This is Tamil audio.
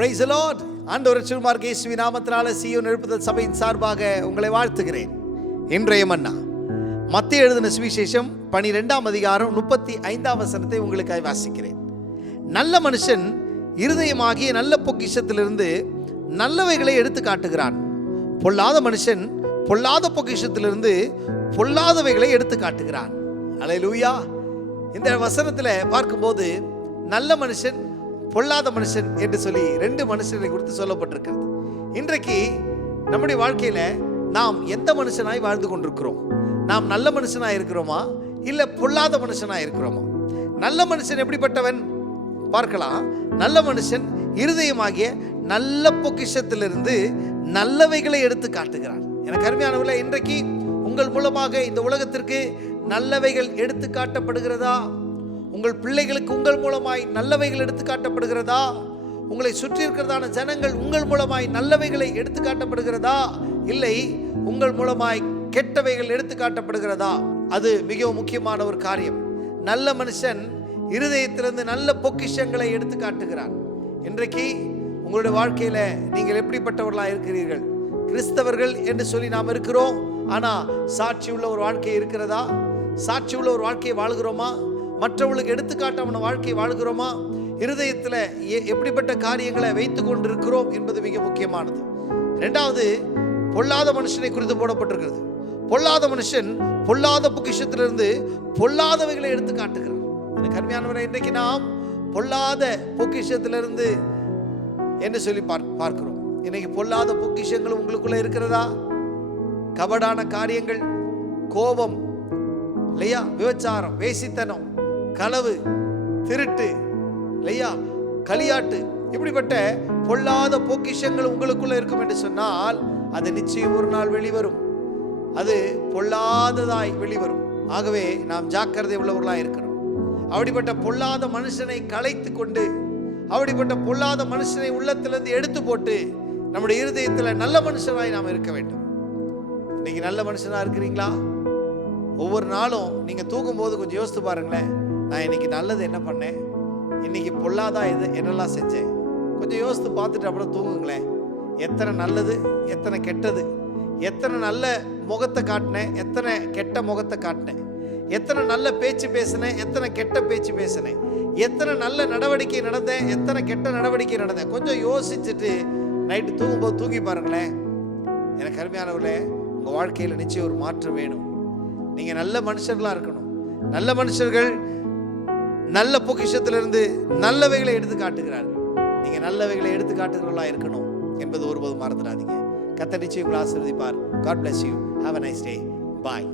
பிரைஸ் லார்ட் ஆண்டவர் சிறுமார் கேசுவி நாமத்தினால சியோன் எழுப்புதல் சபையின் சார்பாக உங்களை வாழ்த்துகிறேன். இன்றைய மன்னா. மத்திய எழுதின சுவிசேஷம் பனிரெண்டாம் அதிகாரம் முப்பத்தி ஐந்தாம் வசனத்தை உங்களுக்காக வாசிக்கிறேன். நல்ல மனுஷன் இருதயமாகிய நல்ல பொக்கிஷத்திலிருந்து நல்லவைகளை எடுத்து காட்டுகிறான். பொல்லாத மனுஷன் பொல்லாத பொக்கிஷத்திலிருந்து பொல்லாதவைகளை எடுத்து காட்டுகிறான். அலை லூயா இந்த வசனத்தில் பார்க்கும்போது நல்ல மனுஷன் பொல்லாத மனுஷன் என்று சொல்லி ரெண்டு மனுஷனை குறித்து சொல்லப்பட்டிருக்கிறது. இன்றைக்கு நம்முடைய வாழ்க்கையில் நாம் எந்த மனுஷனாய் வாழ்ந்து கொண்டிருக்கிறோம்? நாம் நல்ல மனுஷனாக இருக்கிறோமா? இல்லை பொல்லாத மனுஷனாக இருக்கிறோமா? நல்ல மனுஷன் எப்படிப்பட்டவன்? பார்க்கலாம். நல்ல மனுஷன் இருதயமாகிய நல்ல பொக்கிஷத்திலிருந்து நல்லவைகளை எடுத்து காட்டுகிறான். எனக்கு அருமையானவர்களே இன்றைக்கு உங்கள் மூலமாக இந்த உலகத்திற்கு நல்லவைகள் எடுத்து காட்டப்படுகிறதா? உங்கள் பிள்ளைகளுக்கு உங்கள் மூலமாய் நல்லவைகள் எடுத்து காட்டப்படுகிறதா? உங்களை சுற்றி இருக்கிறதான ஜனங்கள் உங்கள் மூலமாய் நல்லவைகளை எடுத்து காட்டப்படுகிறதா? இல்லை உங்கள் மூலமாய் கெட்டவைகள் எடுத்து காட்டப்படுகிறதா? அது மிகவும் முக்கியமான ஒரு காரியம். நல்ல மனுஷன் இருதயத்திலிருந்து நல்ல பொக்கிஷங்களை எடுத்து காட்டுகிறான். இன்றைக்கு உங்களுடைய வாழ்க்கையில நீங்கள் எப்படிப்பட்டவர்களாக இருக்கிறீர்கள்? கிறிஸ்தவர்கள் என்று சொல்லி நாம் இருக்கிறோம். ஆனா சாட்சி உள்ள ஒரு வாழ்க்கை இருக்கிறதா? சாட்சி உள்ள ஒரு வாழ்க்கையை வாழ்கிறோமா? மற்றவர்களுக்கு எடுத்துக்காட்டான வாழ்க்கை வாழ்கிறோமா? இருதயத்தில் எ- எப்படிப்பட்ட காரியங்களை வைத்து கொண்டிருக்கிறோம் என்பது மிக முக்கியமானது. ரெண்டாவது பொல்லாத மனுஷனை குறித்து போடப்பட்டிருக்கிறது. பொல்லாத மனுஷன் பொல்லாத பொக்கிஷத்திலிருந்து பொல்லாதவைகளை எடுத்து காட்டுகிறான். எனக்கு அருமையானவரை இன்றைக்கு நாம் பொல்லாத பொக்கிஷத்திலிருந்து என்று சொல்லி பார் பார்க்கிறோம்? இன்னைக்கு பொல்லாத பொக்கிஷங்கள் உங்களுக்குள்ள இருக்கிறதா? கபடான காரியங்கள் கோபம் இல்லையா? விபச்சாரம் வேசித்தனம் களவு திருட்டு இல்லையா? களியாட்டு இப்படிப்பட்ட பொல்லாத பொக்கிஷங்கள் உங்களுக்குள்ள இருக்கும் என்று சொன்னால் அது நிச்சயம் ஒரு நாள் வெளிவரும். அது பொல்லாததாய் வெளிவரும். ஆகவே நாம் ஜாக்கிரதை உள்ளவர்களாக இருக்கிறோம் அப்படிப்பட்ட பொல்லாத மனுஷனை களைத்து கொண்டு அப்படிப்பட்ட பொல்லாத மனுஷனை உள்ளத்திலிருந்து எடுத்து போட்டு நம்முடைய இருதயத்தில் நல்ல மனுஷனாய் நாம் இருக்க வேண்டும். இன்னைக்கு நல்ல மனுஷனா இருக்கிறீங்களா? ஒவ்வொரு நாளும் நீங்க தூங்கும்போது கொஞ்சம் யோசித்து பாருங்களேன். நான் இன்னைக்கு நல்லது என்ன பண்ணேன்? இன்னைக்கு பொல்லாதா இது என்னெல்லாம் செஞ்சேன்? கொஞ்சம் யோசித்து பார்த்துட்டு அப்புறம் தூங்குங்களேன். எத்தனை நல்லது எத்தனை கெட்டது? எத்தனை நல்ல முகத்தை காட்டினேன்? எத்தனை கெட்ட முகத்தை காட்டினேன்? எத்தனை நல்ல பேச்சு பேசினேன்? எத்தனை கெட்ட பேச்சு பேசினேன்? எத்தனை நல்ல நடவடிக்கை நடந்தேன்? எத்தனை கெட்ட நடவடிக்கை நடந்தேன்? கொஞ்சம் யோசிச்சுட்டு நைட்டு தூங்கும்போது தூங்கி பாருங்களேன். எனக்கு அருமையானவர்களே உங்கள் வாழ்க்கையில் நிச்சயம் ஒரு மாற்றம் வேணும். நீங்கள் நல்ல மனுஷர்களாக இருக்கணும். நல்ல மனுஷர்கள் நல்ல பொக்கிஷத்திலிருந்து நல்லவைகளை எடுத்து காட்டுகிறார்கள். நீங்கள் நல்லவைகளை எடுத்து காட்டுகிறவர்களா இருக்கணும் என்பது ஒருபோதும் மறந்துடாதீங்க. கத்த நிச்சயம் உங்களை ஆசீர்வதிப்பார். God bless you have a nice day bye